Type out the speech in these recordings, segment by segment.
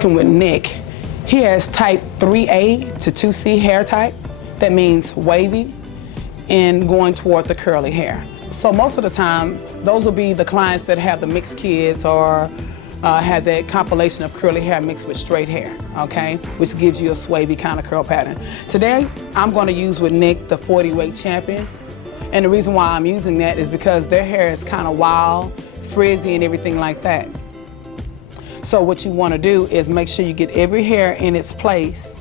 working with Nick. He has type 3A to 2C hair type. That means wavy and going toward the curly hair. So most of the time, those will be the clients that have the mixed kids or have that compilation of curly hair mixed with straight hair, okay? Which gives you a swavy kind of curl pattern. Today, I'm gonna use with Nick the 40 weight champion. And the reason why I'm using that is because their hair is kind of wild, frizzy and everything like that. So what you wanna do is make sure you get every hair in its place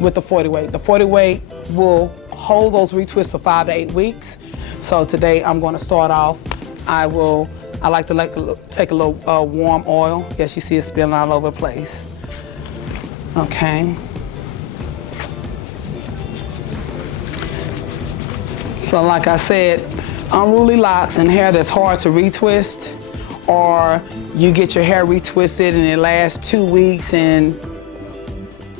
with the 40 weight. The 40 weight will hold those retwists for 5 to 8 weeks. So today I'm gonna start off, I like to take a little warm oil. Yes, you see it spilling all over the place. Okay. So like I said, unruly locks and hair that's hard to retwist, or you get your hair retwisted and it lasts 2 weeks and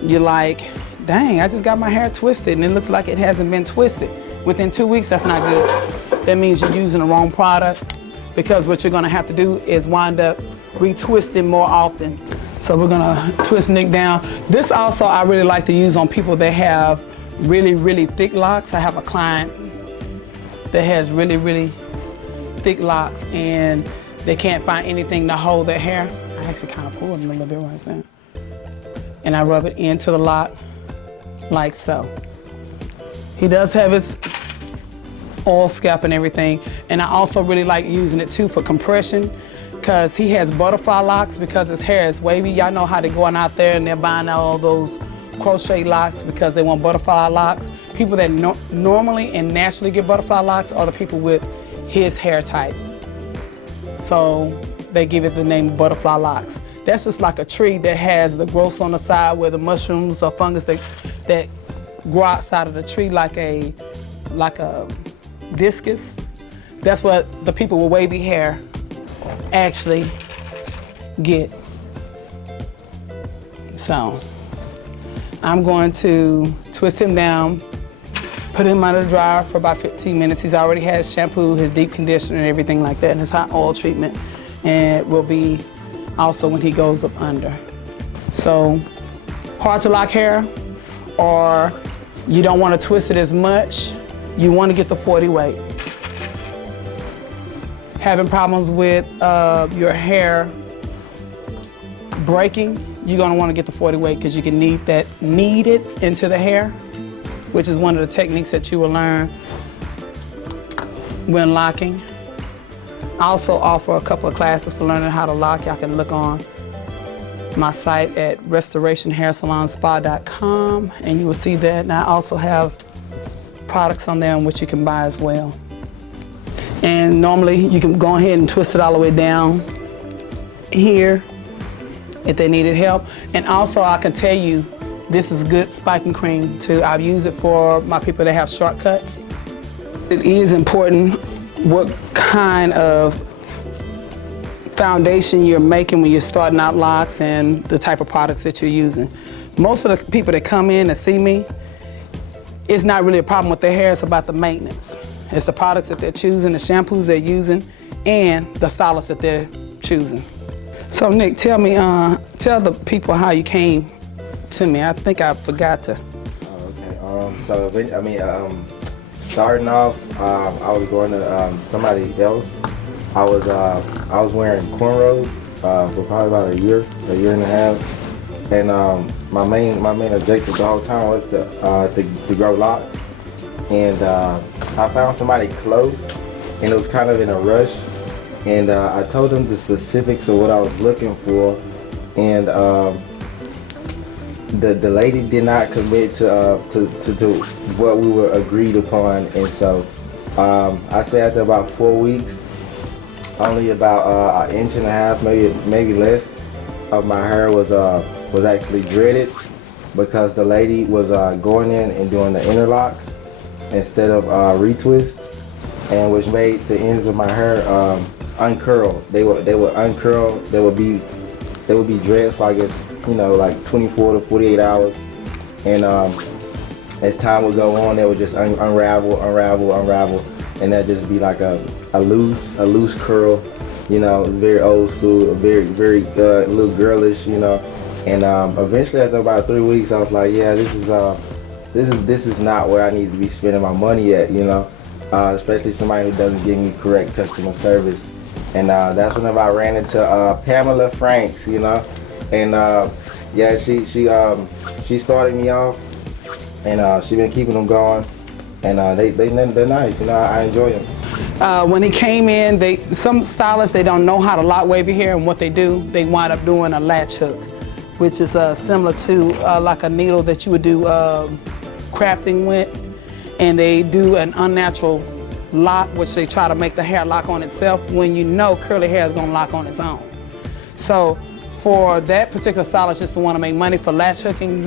you're like, dang, I just got my hair twisted and it looks like it hasn't been twisted. Within 2 weeks, that's not good. That means you're using the wrong product, because what you're gonna have to do is wind up retwisting more often. So we're gonna twist Nick down. This also I really like to use on people that have really, really thick locks. I have a client that has really, really thick locks and they can't find anything to hold their hair. I actually kind of pulled them a little bit right there. And I rub it into the lock like so. He does have his oil scalp and everything. And I also really like using it too for compression, because he has butterfly locks because his hair is wavy. Y'all know how they're going out there and they're buying all those crochet locks because they want butterfly locks. People that normally and naturally get butterfly locks are the people with his hair type. So they give it the name butterfly locks. That's just like a tree that has the growths on the side where the mushrooms or fungus that grow outside of the tree like a discus. That's what the people with wavy hair actually get. So I'm going to twist him down, put him under the dryer for about 15 minutes. He's already had his shampoo, his deep conditioner and everything like that, and his hot oil treatment. And it will be also when he goes up under. So hard to lock hair, or you don't want to twist it as much, you want to get the 40 weight. Having problems with your hair breaking, you're going to want to get the 40 weight because you can knead it into the hair, which is one of the techniques that you will learn when locking. I also offer a couple of classes for learning how to lock. Y'all can look on my site at restorationhairsalonspa.com and you will see that. And I also have products on there in which you can buy as well. And normally you can go ahead and twist it all the way down here if they needed help. And also I can tell you, this is good spiking cream too. I've used it for my people that have shortcuts. It is important what kind of foundation you're making when you're starting out locks and the type of products that you're using. Most of the people that come in and see me, it's not really a problem with their hair, it's about the maintenance. It's the products that they're choosing, the shampoos they're using, and the stylists that they're choosing. So Nick, tell me, tell the people how you came to me. I think I forgot to. Starting off, I was going to somebody else. I was wearing cornrows for probably about a year and a half, and my main objective the whole time was to grow locks. And I found somebody close, and it was kind of in a rush. And I told them the specifics of what I was looking for, and the lady did not commit to what we were agreed upon. And so I say after about 4 weeks, only about an inch and a half, maybe less, of my hair was actually dreaded, because the lady was going in and doing the interlocks instead of retwist, and which made the ends of my hair uncurl. They would uncurl. They would be dreads for, I guess, like 24 to 48 hours. And as time would go on, they would just unravel, and that'd just be like a loose curl, very old school, very little girlish, And eventually, after about 3 weeks, I was like, yeah, this is not where I need to be spending my money at, you know, especially somebody who doesn't give me correct customer service. And that's whenever I ran into Pamela Franks, you know, and yeah, she started me off, and she been keeping them going, and they're nice, you know, I enjoy them. When he came in, some stylists, they don't know how to lock wavy hair, and what they do, they wind up doing a latch hook, which is similar to like a needle that you would do crafting with, and they do an unnatural lock, which they try to make the hair lock on itself when you know curly hair is gonna lock on its own. So for that particular stylist just to want to make money for latch hooking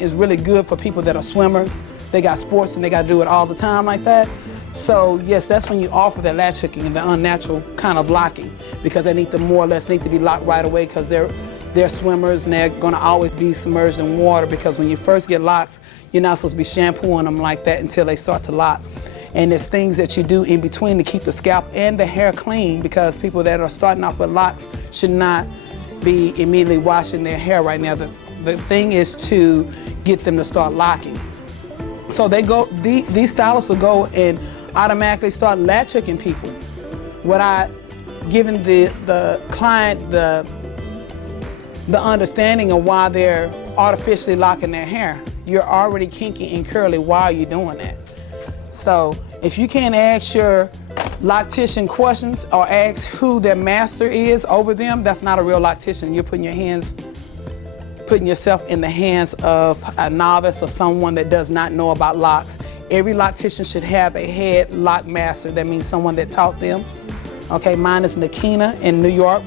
is really good for people that are swimmers. They got sports and they got to do it all the time like that. So yes, that's when you offer that latch hooking and the unnatural kind of locking, because they need to more or less need to be locked right away, because they're swimmers and they're gonna always be submerged in water, because when you first get locks, you're not supposed to be shampooing them like that until they start to lock. And there's things that you do in between to keep the scalp and the hair clean, because people that are starting off with locks should not be immediately washing their hair right now. The thing is to get them to start locking. So these stylists will go and automatically start latch hooking people. What I given the client the understanding of why they're artificially locking their hair. You're already kinky and curly while you're doing that. So if you can't ask your loctician questions or ask who their master is over them, that's not a real loctician. You're putting yourself in the hands of a novice or someone that does not know about locks. Every loctician should have a head lock master. That means someone that taught them. Okay, mine is Nakina in New York,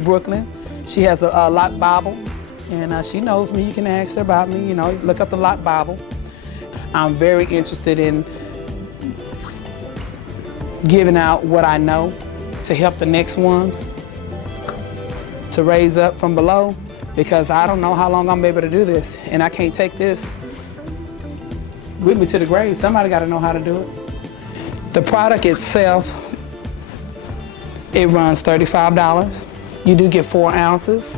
Brooklyn. She has a lock Bible, and she knows me. You can ask her about me, you know, look up the lock Bible. I'm very interested in giving out what I know to help the next ones to raise up from below, because I don't know how long I'm able to do this, and I can't take this with me to the grave. Somebody got to know how to do it. The product itself, it runs $35. You do get 4 ounces.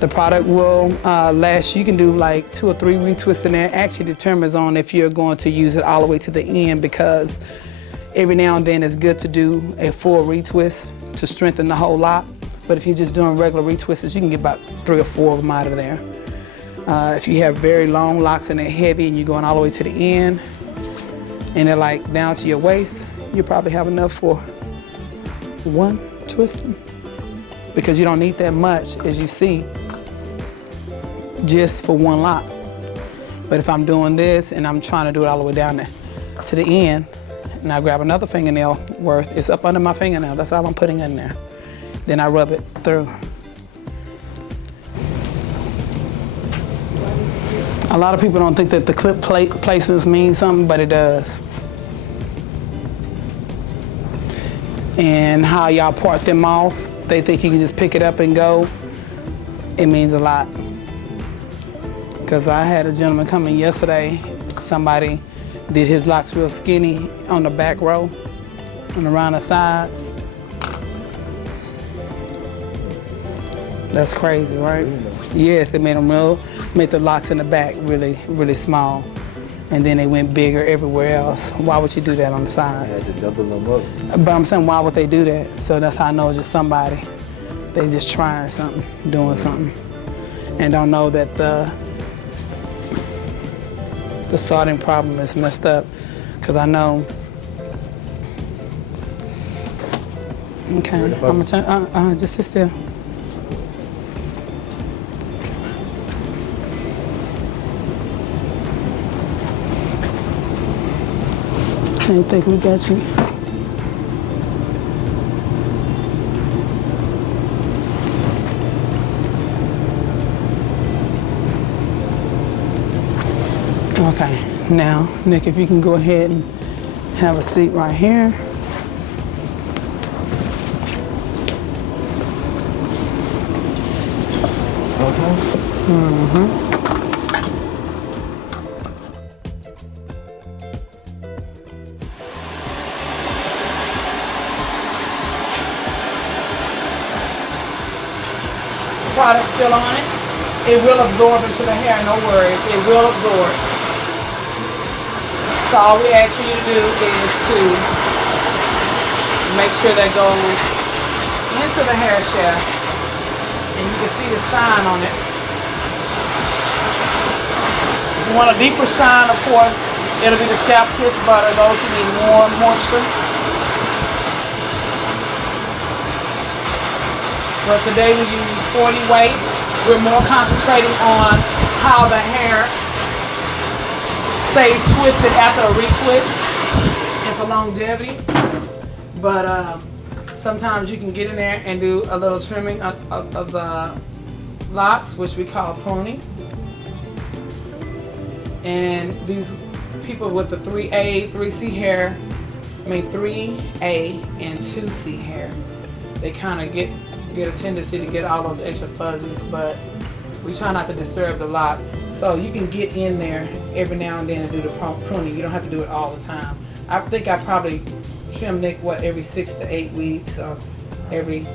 The product will last, you can do like 2 or 3 retwists in there. It actually determines on if you're going to use it all the way to the end, because every now and then it's good to do a full retwist to strengthen the whole lock. But if you're just doing regular retwists, you can get about 3 or 4 of them out of there. If you have very long locks and they're heavy and you're going all the way to the end and they're like down to your waist, you probably have enough for 1 twist, because you don't need that much, as you see, just for 1 lock. But if I'm doing this and I'm trying to do it all the way down there to the end, and I grab another fingernail worth, it's up under my fingernail, that's all I'm putting in there. Then I rub it through. A lot of people don't think that the clip placements mean something, but it does. And how y'all part them off, they think you can just pick it up and go. It means a lot. Because I had a gentleman come in yesterday, somebody did his locks real skinny on the back row and around the sides. That's crazy, right? Yes, it made the locks in the back really, really small. And then they went bigger everywhere else. Why would you do that on the sides? I had to double them up. But I'm saying, why would they do that? So that's how I know it's just somebody. They just trying something, doing something, and don't know that the starting problem is messed up. Because I know. Okay, I'm gonna turn, just sit still. I think we got you. Okay, now, Nick, if you can go ahead and have a seat right here. Mm-hmm. Product still on it. It will absorb into the hair, no worries. It will absorb. So all we ask for you to do is to make sure that goes into the hair shaft, and you can see the shine on it. If you want a deeper shine, of course, it'll be the scalp kiss butter, those who need more moisture. But today we use 40 weight. We're more concentrating on how the hair stays twisted after a retwist and for longevity. But sometimes you can get in there and do a little trimming of the locks, which we call pruning. And these people with the 3A, 3C hair, 3A and 2C hair, they kind of get a tendency to get all those extra fuzzies, but we try not to disturb the lock. So you can get in there every now and then and do the pruning. You don't have to do it all the time. I think I probably trim Nick every 6 to 8 weeks, or every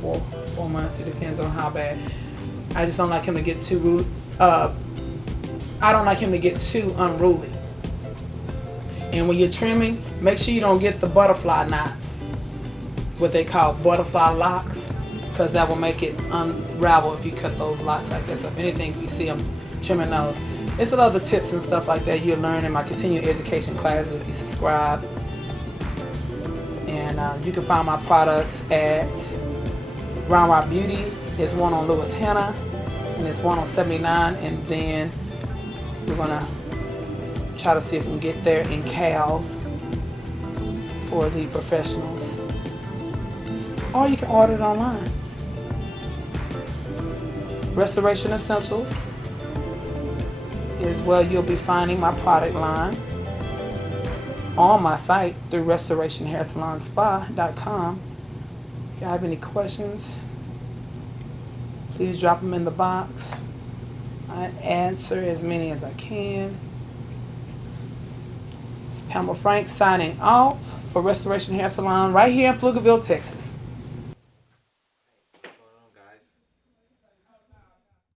4 months. It depends on how bad. I just don't like him to get too I don't like him to get too unruly. And when you're trimming, make sure you don't get the butterfly knots, what they call butterfly locks, because that will make it unravel if you cut those locks. I guess if anything, we see them trimming those. It's a lot of the tips and stuff like that you'll learn in my continuing education classes if you subscribe. And you can find my products at Round Rock Beauty. There's one on Lewis Henna, and there's one on 79, and then we're gonna try to see if we can get there in Cal's for the professionals. Or you can order it online. Restoration Essentials is where you'll be finding my product line on my site through restorationhairsalonspa.com. If you have any questions, please drop them in the box. I answer as many as I can. It's Pamela Frank signing off for Restoration Hair Salon right here in Pflugerville, Texas.